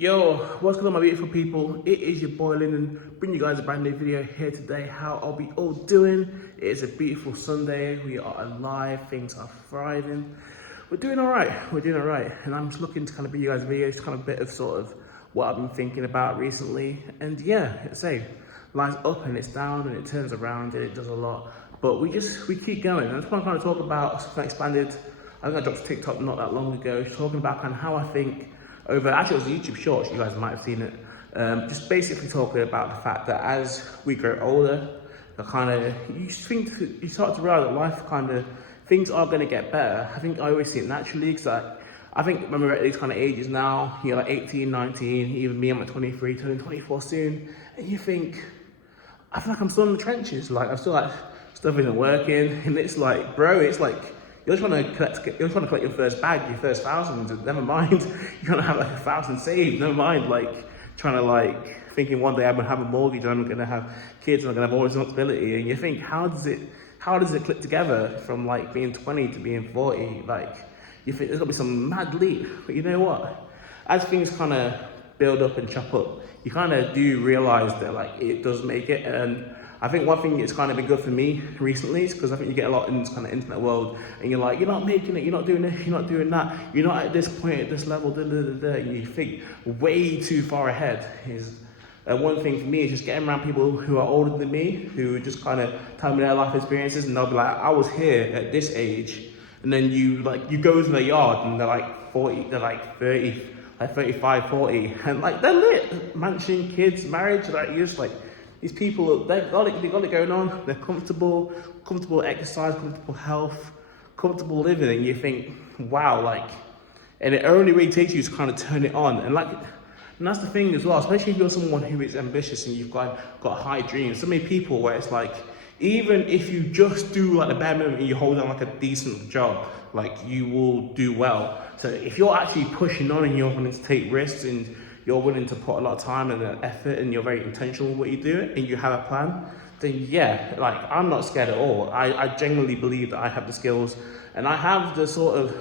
Yo, what's going on, my beautiful people? It is your boy Lyndon, bringing you guys a brand new video here today. How are we all doing? It is a beautiful Sunday. We are alive, things are thriving. We're doing all right, And I'm just looking to kind of bring you guys videos, kind of a bit of sort of what I've been thinking about recently. And yeah, it's life's up and it's down and it turns around and it does a lot. But we keep going. And I just want to kind of talk about something expanded. I think I dropped a TikTok not that long ago, talking about kind of how I think actually it was a YouTube shorts, you guys might have seen it, just basically talking about the fact that as we grow older, you start to realize that life things are going to get better. I think I always see it naturally, because I think when we're at these kind of ages now, you're like 18, 19, even me, I'm like 23, turning 24 soon, and you think, I feel like I'm still in the trenches, like I feel like stuff isn't working, and it's like, bro, it's like, you're trying to collect your first bag, your first thousand. Never mind, you're gonna have like 1,000 saved. Never mind, like trying to thinking one day I'm gonna have a mortgage, and I'm gonna have kids, and I'm gonna have all this responsibility. And you think, how does it click together from like being 20 to being 40? Like you think there's gonna be some mad leap. But you know what? As things kind of build up and chop up, you kind of do realize that like it does make it. And I think one thing that's kind of been good for me recently is because I think you get a lot in this kind of internet world, and you're like, you're not making it, you're not doing this, you're not doing that, you're not at this point, at this level, and you think way too far ahead. One thing for me is just getting around people who are older than me, who just kind of tell me their life experiences, and they'll be like, I was here at this age, and then you go to their yard and they're like 40, they're like 30, like 35, 40, and like they're lit, mansion, kids, marriage, like you're just like, these people, they've got it going on. They're comfortable exercise, comfortable health, comfortable living. And you think, wow, and it only really takes you to kind of turn it on. And that's the thing as well, especially if you're someone who is ambitious and you've got high dreams. So many people where it's like, even if you just do like the bare minimum and you hold on like a decent job, like you will do well. So if you're actually pushing on and you're willing to take risks and you're willing to put a lot of time and effort and you're very intentional with what you do and you have a plan, then yeah, I'm not scared at all. I genuinely believe that I have the skills and I have the sort of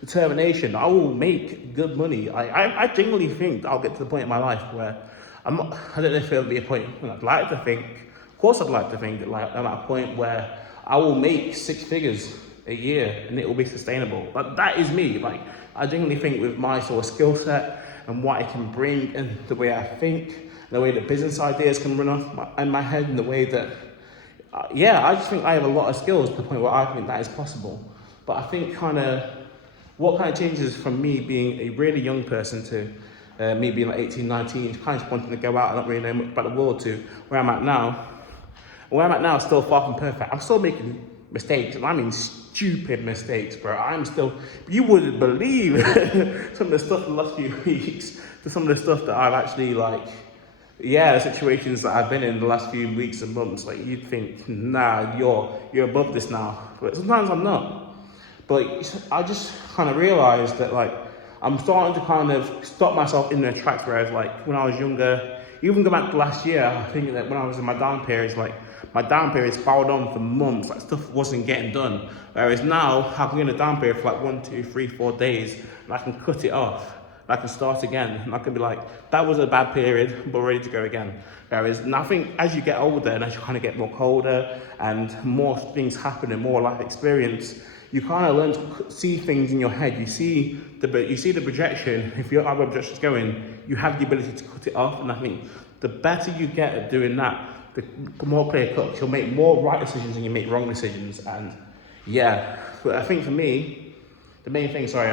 determination. I will make good money. I genuinely think I'll get to the point in my life where I don't know if there'll be a point when of course I'd like to think that I'm at a point where I will make 6 figures a year and it will be sustainable. But that is me. I genuinely think with my sort of skill set and what I can bring and the way I think, the way that business ideas can run off in my head, and the way that, I just think I have a lot of skills to the point where I think that is possible. But I think what changes from me being a really young person to me being like 18, 19, kind of wanting to go out and not really know much about the world, to where I'm at now. Where I'm at now is still far from perfect. I'm still making mistakes, and I mean stupid mistakes, bro. You wouldn't believe some of the stuff in the last few weeks, to some of the stuff that I've actually the situations that I've been in the last few weeks and months. You'd think, nah, you're above this now. But sometimes I'm not. But I just kind of realized that I'm starting to kind of stop myself in their tracks, whereas when I was younger, even go back to last year, I think that when I was in my down periods, my down period spiraled on for months, stuff wasn't getting done. Whereas now, I can be in a down period for 1, 2, 3, 4 days, and I can cut it off. I can start again, and I can be like, that was a bad period, but ready to go again. Whereas, and I think as you get older, and as you kind of get more colder, and more things happen, and more life experience, you kind of learn to see things in your head. You see the projection. If your other projection's going, you have the ability to cut it off. And I think the better you get at doing that, the more clear cut, you'll make more right decisions and you make wrong decisions. And yeah, but I think for me, the main thing, sorry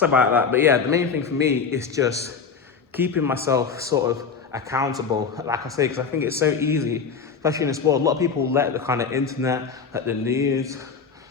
about that, but yeah, the main thing for me is just keeping myself sort of accountable, like I say, because I think it's so easy, especially in this world. A lot of people let the kind of internet, let the news,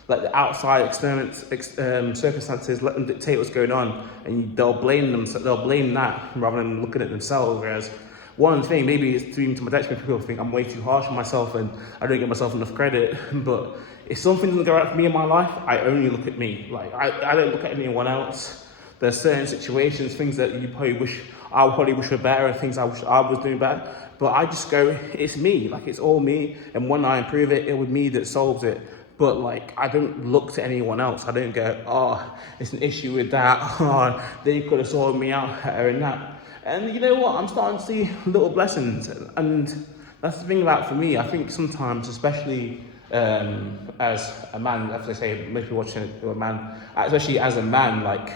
let the outside circumstances, let them dictate what's going on, and they'll blame that rather than looking at themselves. Whereas one thing, maybe it's to my detriment, people think I'm way too harsh on myself and I don't give myself enough credit. But if something doesn't go right for me in my life, I only look at me. I don't look at anyone else. There's certain situations, things that I probably wish were better, and things I wish I was doing better. But I just go, it's me. It's all me. And when I improve it, it was me that solves it. But like, I don't look to anyone else. I don't go, oh, it's an issue with that. Oh, they could have sorted me out better in that. And you know what? I'm starting to see little blessings. And that's the thing about for me. I think sometimes, especially as a man, as I say, most people watching it, a man, especially as a man, like,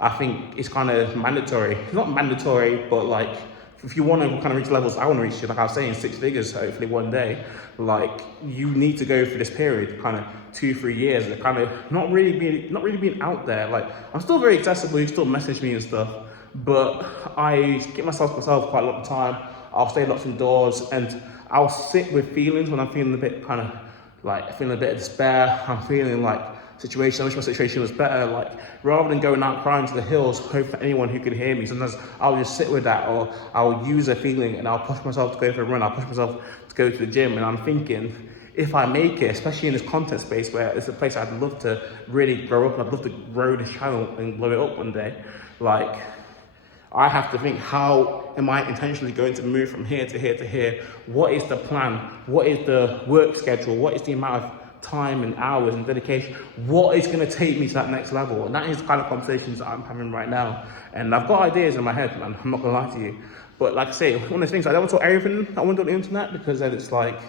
I think it's kind of mandatory. It's not mandatory, but like, if you want to kind of reach levels I want to reach, like I was saying, 6 figures, hopefully one day, like, you need to go through this period, kind of 2-3 years, of kind of not really being out there. Like, I'm still very accessible, you still message me and stuff, but I give myself quite a lot of time. I'll stay locked indoors, and I'll sit with feelings when I'm feeling a bit kind of like, feeling a bit of despair. I'm feeling like I wish my situation was better. Like, rather than going out crying to the hills, hope for anyone who can hear me, sometimes I'll just sit with that, or I'll use a feeling and I'll push myself to go for a run. I'll push myself to go to the gym, and I'm thinking, if I make it, especially in this content space where it's a place I'd love to really grow up, and I'd love to grow this channel and blow it up one day, like, I have to think, how am I intentionally going to move from here to here to here? What is the plan? What is the work schedule? What is the amount of time and hours and dedication? What is going to take me to that next level? And that is the kind of conversations that I'm having right now. And I've got ideas in my head, man. I'm not going to lie to you. But like I say, one of the things, I don't want to talk everything I want to do on the internet, because then it's like,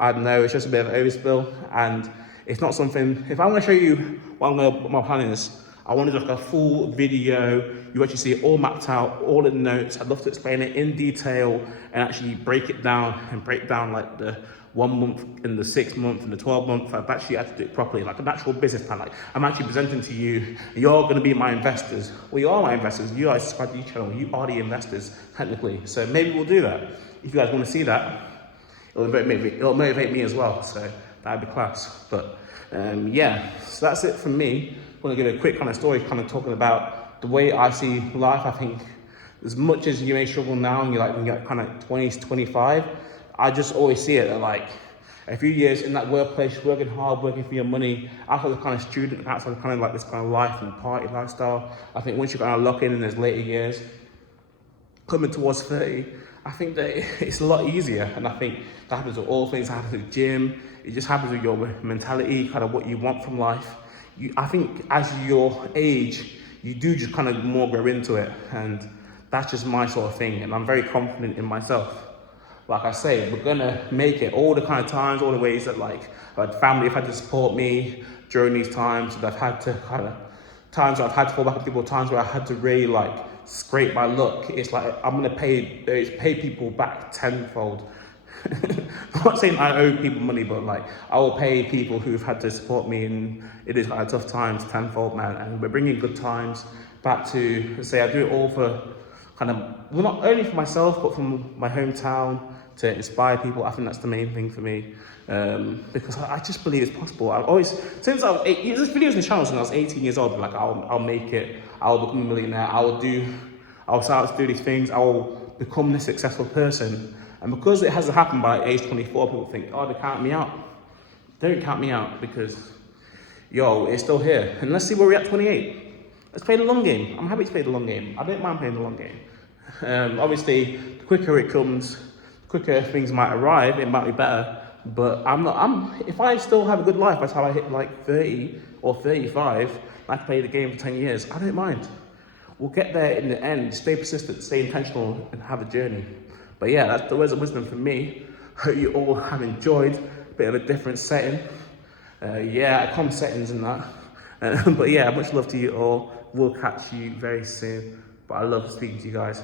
I don't know, it's just a bit of an overspill. And it's not something, if I want to show you what my plan is, I want to do like a full video. You actually see it all mapped out, all in notes. I'd love to explain it in detail and actually break it down, and break down like the 1 month and the 6 month and the 12 month. I've actually had to do it properly, like an actual business plan. Like, I'm actually presenting to you, you're going to be my investors. Well, you are my investors. You guys subscribe to each channel. You are the investors, technically. So maybe we'll do that. If you guys want to see that, it'll motivate me as well. So that'd be class. But yeah, so that's it from me. I want to give a quick kind of story, kind of talking about the way I see life. I think as much as you may struggle now and you're like, when you're kind of 20s, 25, I just always see it that like a few years in that workplace, working hard, working for your money, outside the kind of student, outside the kind of like this kind of life and party lifestyle. I think once you kind of lock in those later years, coming towards 30, I think that it's a lot easier. And I think that happens with all things. It happens with gym. It just happens with your mentality, kind of what you want from life. I think as your age, you do just kind of more grow into it. And that's just my sort of thing. And I'm very confident in myself. Like I say, we're gonna make it. All the kind of times, all the ways that like family have had to support me during these times, that I've had to kind of, times I've had to fall back on people, times where I had to really like scrape my luck. It's like, I'm gonna pay people back tenfold. I'm not saying I owe people money, but like, I will pay people who've had to support me in it is kind of tough times tenfold, man. And we're bringing good times back to, say, I do it all for kind of, well, not only for myself, but from my hometown, to inspire people. I think that's the main thing for me, because I just believe it's possible. I've always, since I was there's videos in the channel since I was 18 years old, like, I'll make it, I'll become a millionaire, I'll start to do these things, I'll become this successful person. And because it hasn't happened by age 24, people think, oh, they count me out. Don't count me out, because, yo, it's still here. And let's see where we're at 28. Let's play the long game. I'm happy to play the long game. I don't mind playing the long game. Obviously, the quicker it comes, the quicker things might arrive, it might be better. But if I still have a good life by the time I hit like 30 or 35, I can play the game for 10 years, I don't mind. We'll get there in the end. Stay persistent, stay intentional, and have a journey. But yeah, that's the words of wisdom from me. Hope you all have enjoyed a bit of a different setting. Yeah, I come settings and that. But yeah, much love to you all. We'll catch you very soon. But I love speaking to you guys.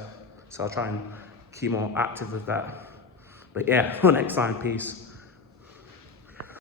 So I'll try and keep more active with that. But yeah, until next time, peace.